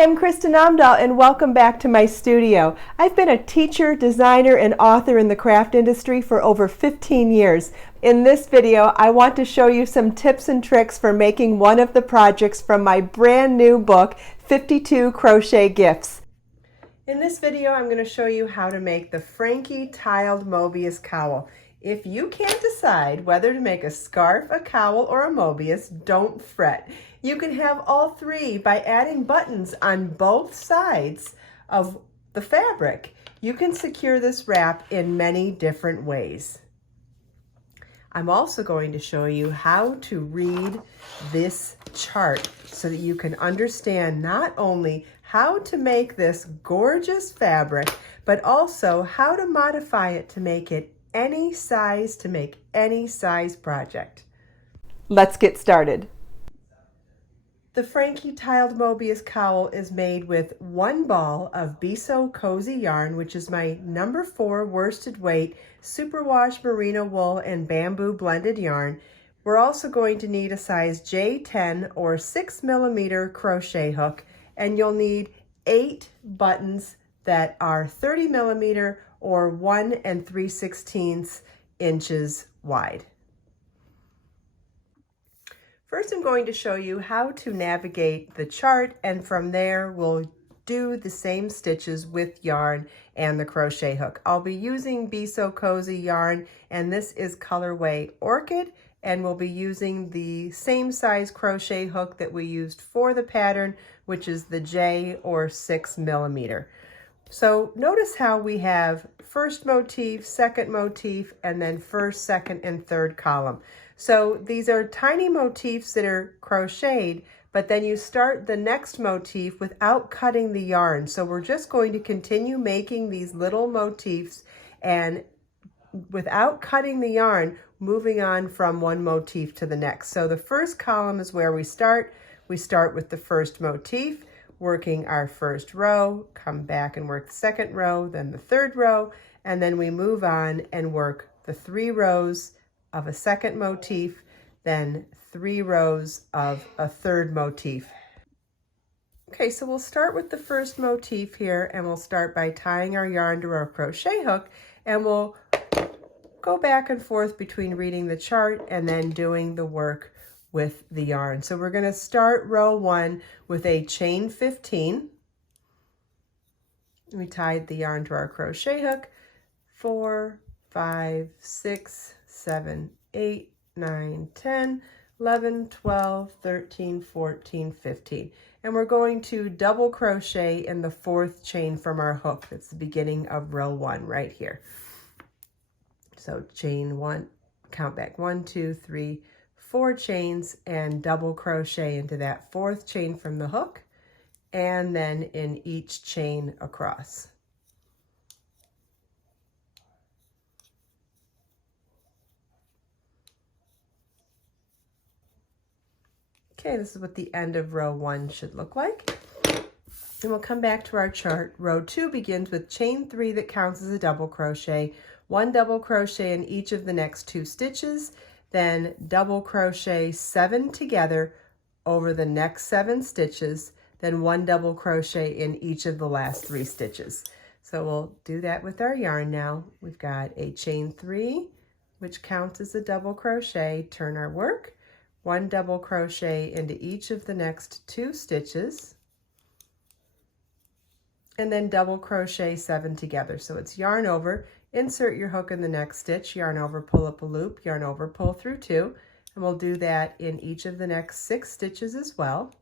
Hi, I'm Kristin Omdahl and welcome back to my studio. I've been a teacher, designer, and author in the craft industry for over 15 years. In this video, I want to show you some tips and tricks for making one of the projects from my brand new book, 52 Crochet Gifts. In this video, I'm going to show you how to make the Frankie tiled Mobius cowl. If you can't decide whether to make a scarf, a cowl, or a Mobius, don't fret. You can have all three by adding buttons on both sides of the fabric. You can secure this wrap in many different ways. I'm also going to show you how to read this chart so that you can understand not only how to make this gorgeous fabric, but also how to modify it to make it any size, to make any size project. Let's get started. The Frankie tiled Mobius cowl is made with 1 ball of Be So Cozy yarn, which is my number 4 worsted weight superwash merino wool and bamboo blended yarn. We're also going to need a size J10 or 6mm crochet hook, and you'll need 8 buttons that are 30mm or 1 3/16 inches wide. First, I'm going to show you how to navigate the chart, and from there we'll do the same stitches with yarn and the crochet hook. I'll be using Be So Cozy yarn, and this is colorway Orchid, and we'll be using the same size crochet hook that we used for the pattern, which is the J or 6mm. So notice how we have first motif, second motif, and then first, second, and third column. So these are tiny motifs that are crocheted, but then you start the next motif without cutting the yarn. So we're just going to continue making these little motifs and without cutting the yarn, moving on from one motif to the next. So the first column is where we start. We start with the first motif, working our first row, come back and work the second row, then the third row, and then we move on and work the 3 rows of a second motif, then 3 rows of a third motif. Okay, so we'll start with the first motif here, and we'll start by tying our yarn to our crochet hook, and we'll go back and forth between reading the chart and then doing the work with the yarn. So we're going to start row 1 with a chain 15. We tied the yarn to our crochet hook. 4, 5, 6, 7, 8, 9, 10, 11, 12, 13, 14, 15. And we're going to double crochet in the 4th chain from our hook. That's the beginning of row 1 right here. So chain 1, count back 1, 2, 3, 4 chains, and double crochet into that 4th chain from the hook, and then in each chain across. Okay, this is what the end of row 1 should look like. And we'll come back to our chart. Row 2 begins with chain 3 that counts as a double crochet, 1 double crochet in each of the next 2 stitches, then double crochet 7 together over the next 7 stitches, then 1 double crochet in each of the last 3 stitches. So we'll do that with our yarn now. We've got a chain 3, which counts as a double crochet, turn our work, 1 double crochet into each of the next 2 stitches, and then double crochet 7 together. So it's yarn over, insert your hook in the next stitch, yarn over, pull up a loop, yarn over, pull through 2, and we'll do that in each of the next 6 stitches as well.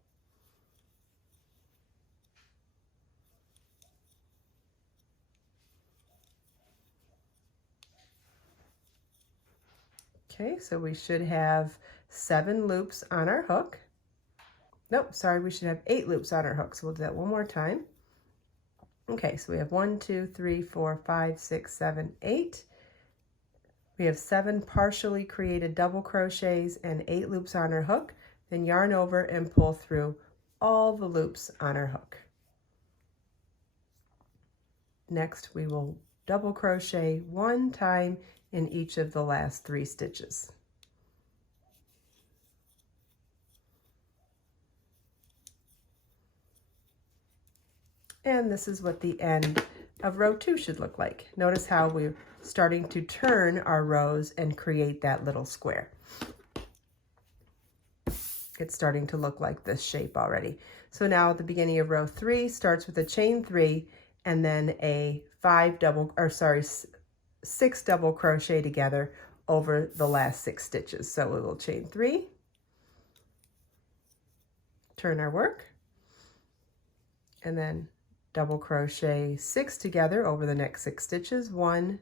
Okay, so we should have 7 loops on our hook. Nope, sorry, we should have 8 loops on our hook. So we'll do that one more time. Okay, so we have 1, 2, 3, 4, 5, 6, 7, 8. We have 7 partially created double crochets and 8 loops on our hook. Then yarn over and pull through all the loops on our hook. Next, we will double crochet 1 time in each of the last 3 stitches. And this is what the end of row 2 should look like. Notice how we're starting to turn our rows and create that little square. It's starting to look like this shape already. So now at the beginning of row 3 starts with a chain 3 and then a 6 double crochet together over the last 6 stitches. So we will chain 3, turn our work, and then double crochet 6 together over the next 6 stitches. 1,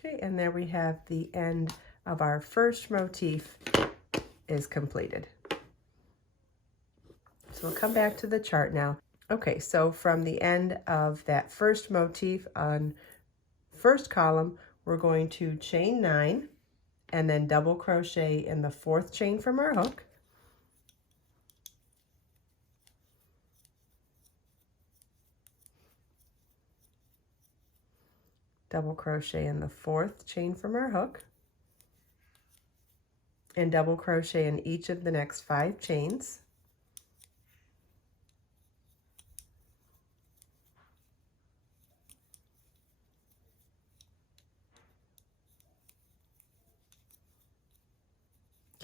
2, and there we have the end of our first motif is completed. So we'll come back to the chart now. Okay, so from the end of that first motif on first column, we're going to chain 9 and then double crochet in the 4th chain from our hook. Double crochet in the 4th chain from our hook, and double crochet in each of the next 5 chains.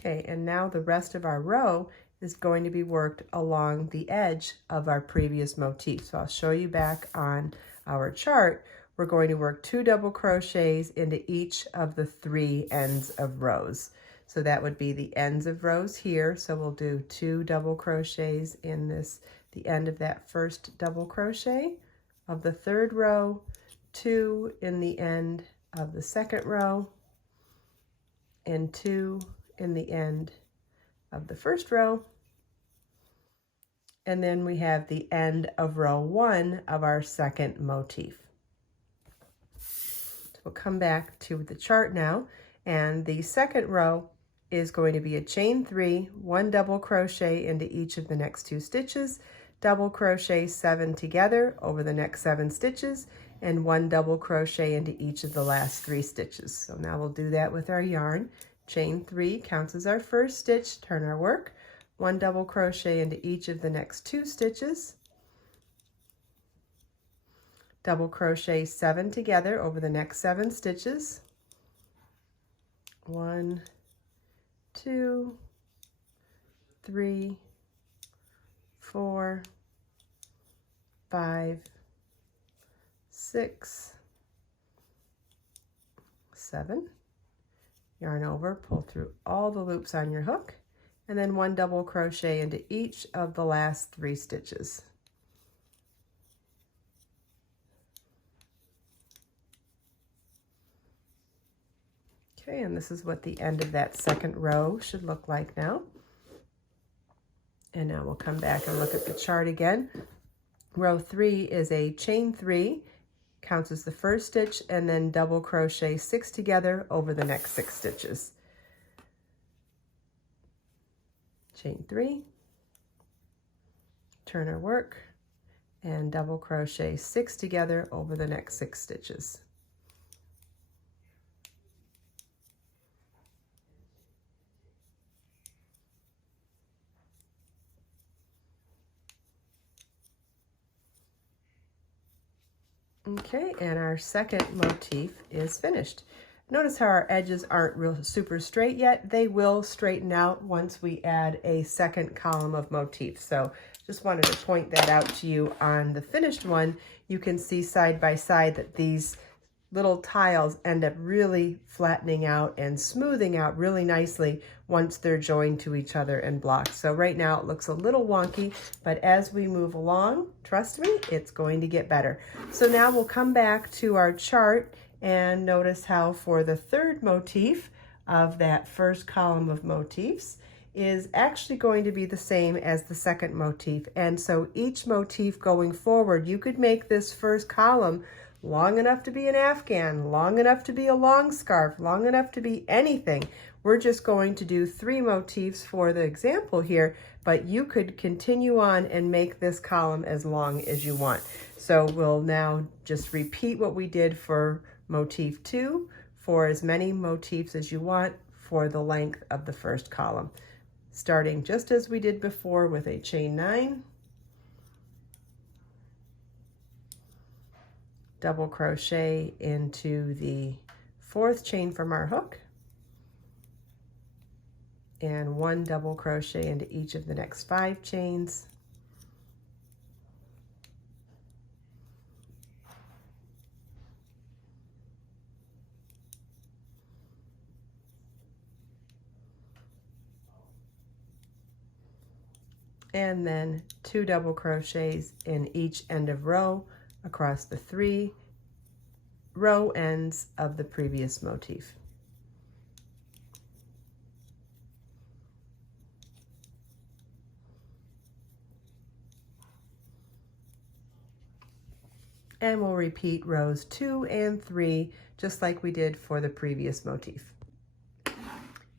Okay, and now the rest of our row is going to be worked along the edge of our previous motif. So I'll show you back on our chart. We're going to work 2 double crochets into each of the 3 ends of rows. So that would be the ends of rows here. So we'll do 2 double crochets in the end of that first double crochet of the 3rd row, 2 in the end of the 2nd row, and 2 in the end of the 1st row. And then we have the end of row 1 of our 2nd motif. We'll come back to the chart now, and the 2nd row is going to be a chain 3, 1 double crochet into each of the next 2 stitches, double crochet 7 together over the next 7 stitches, and 1 double crochet into each of the last 3 stitches. So now we'll do that with our yarn. Chain 3 counts as our first stitch, turn our work, 1 double crochet into each of the next 2 stitches, double crochet 7 together over the next 7 stitches, 1, 2, 3, 4, 5, 6, 7, yarn over, pull through all the loops on your hook, and then 1 double crochet into each of the last 3 stitches. Okay, and this is what the end of that 2nd row should look like now. And now we'll come back and look at the chart again. Row 3 is a chain 3, counts as the first stitch, and then double crochet 6 together over the next 6 stitches. Chain 3, turn our work, and double crochet 6 together over the next 6 stitches. Okay, and our 2nd motif is finished. Notice how our edges aren't real super straight yet. They will straighten out once we add a 2nd column of motif. So just wanted to point that out to you on the finished one. You can see side by side that these little tiles end up really flattening out and smoothing out really nicely once they're joined to each other and blocked. So right now it looks a little wonky, but as we move along, trust me, it's going to get better. So now we'll come back to our chart and notice how for the 3rd motif of that first column of motifs is actually going to be the same as the 2nd motif. And so each motif going forward, you could make this first column long enough to be an afghan, long enough to be a long scarf, long enough to be anything. We're just going to do 3 motifs for the example here, but you could continue on and make this column as long as you want. So we'll now just repeat what we did for motif 2 for as many motifs as you want for the length of the first column, starting just as we did before with a chain 9, double crochet into the 4th chain from our hook, and 1 double crochet into each of the next 5 chains, and then 2 double crochets in each end of row across the 3 row ends of the previous motif. And we'll repeat rows 2 and 3 just like we did for the previous motif.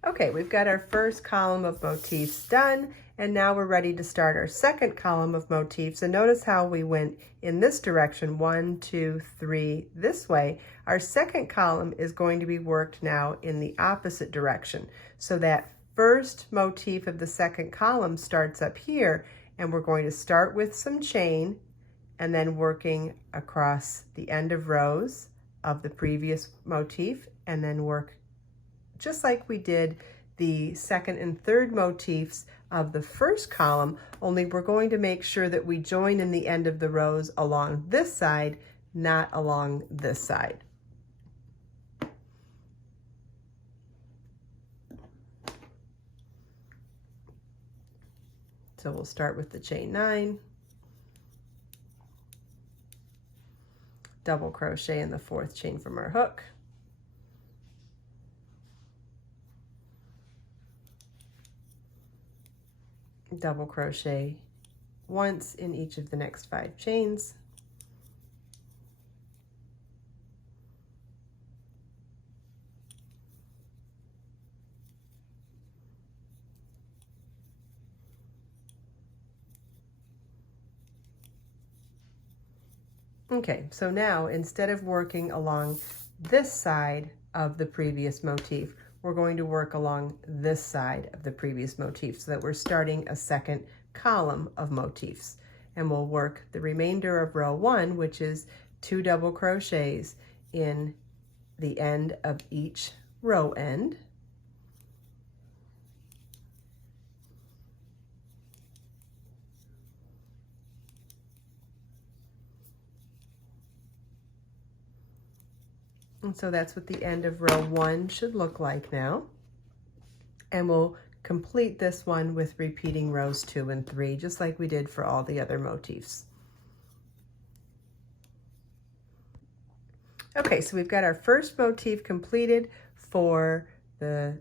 Okay, we've got our first column of motifs done, and now we're ready to start our second column of motifs. And notice how we went in this direction, 1, 2, 3, this way. Our second column is going to be worked now in the opposite direction. So that first motif of the second column starts up here, and we're going to start with some chain and then working across the end of rows of the previous motif, and then work just like we did the second and third motifs of the first column, only we're going to make sure that we join in the end of the rows along this side, not along this side. So we'll start with the chain 9, double crochet in the 4th chain from our hook, double crochet once in each of the next 5 chains, okay, so now instead of working along this side of the previous motif, we're going to work along this side of the previous motif so that we're starting a second column of motifs. And we'll work the remainder of row 1, which is 2 double crochets in the end of each row end. And so that's what the end of row 1 should look like now. And we'll complete this one with repeating rows 2 and 3, just like we did for all the other motifs. Okay, so we've got our first motif completed for the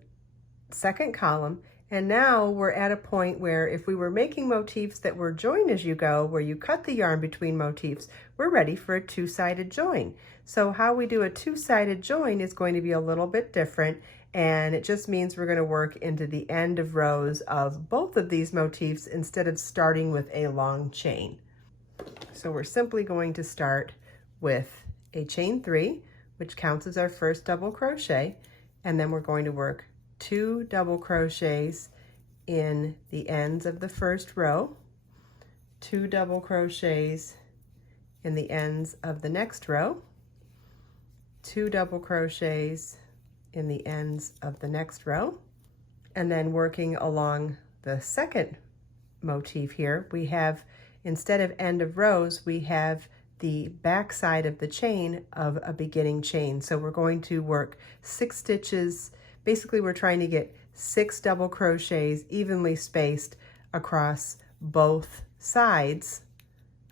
second column. And now we're at a point where if we were making motifs that were join as you go, where you cut the yarn between motifs, we're ready for a 2-sided join. So how we do a 2-sided join is going to be a little bit different, and it just means we're going to work into the end of rows of both of these motifs instead of starting with a long chain. So we're simply going to start with a chain 3, which counts as our first double crochet, and then we're going to work 2 double crochets in the ends of the first row, 2 double crochets in the ends of the next row, 2 double crochets in the ends of the next row, and then working along the second motif here, we have, instead of end of rows, we have the back side of the chain of a beginning chain. So we're going to work 6 stitches. Basically, we're trying to get 6 double crochets evenly spaced across both sides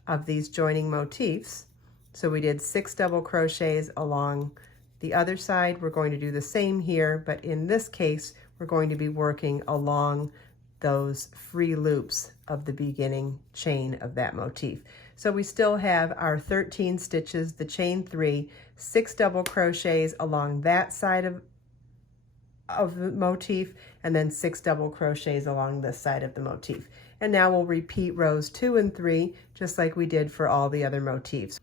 of these joining motifs. So we did 6 double crochets along the other side. We're going to do the same here, but in this case, we're going to be working along those free loops of the beginning chain of that motif. So we still have our 13 stitches, the chain 3, 6 double crochets along that side of of the motif, and then 6 double crochets along this side of the motif. And now we'll repeat rows 2 and 3 just like we did for all the other motifs.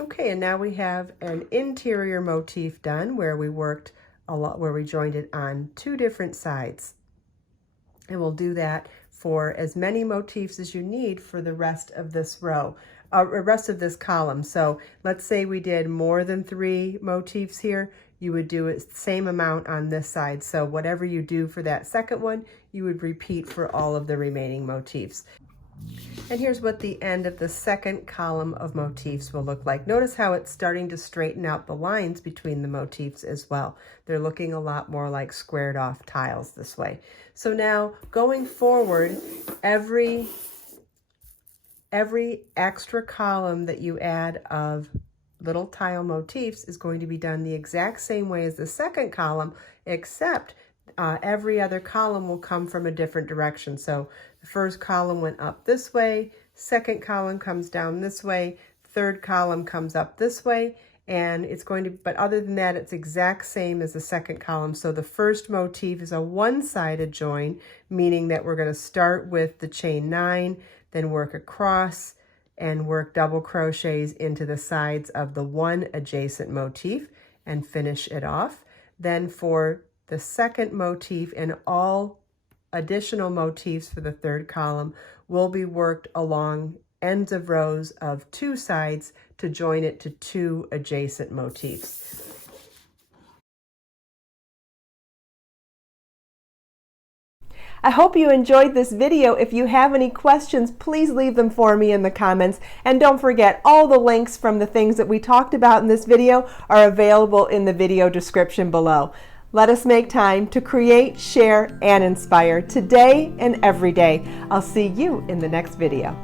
Okay, and now we have an interior motif done where we worked a lot, where we joined it on 2 different sides. And we'll do that for as many motifs as you need for the rest of this row, rest of this column. So let's say we did more than 3 motifs here, you would do it the same amount on this side. So whatever you do for that second one, you would repeat for all of the remaining motifs. And here's what the end of the second column of motifs will look like. Notice how it's starting to straighten out the lines between the motifs as well. They're looking a lot more like squared off tiles this way. So now going forward, every extra column that you add of little tile motifs is going to be done the exact same way as the second column, except every other column will come from a different direction. So the first column went up this way, second column comes down this way, third column comes up this way, and it's going to, but other than that, it's exact same as the second column. So the first motif is a one-sided join, meaning that we're going to start with the chain 9, then work across and work double crochets into the sides of the one adjacent motif and finish it off. Then for the second motif and all additional motifs for the third column will be worked along ends of rows of 2 sides to join it to 2 adjacent motifs. I hope you enjoyed this video. If you have any questions, please leave them for me in the comments. And don't forget, all the links from the things that we talked about in this video are available in the video description below. Let us make time to create, share, and inspire today and every day. I'll see you in the next video.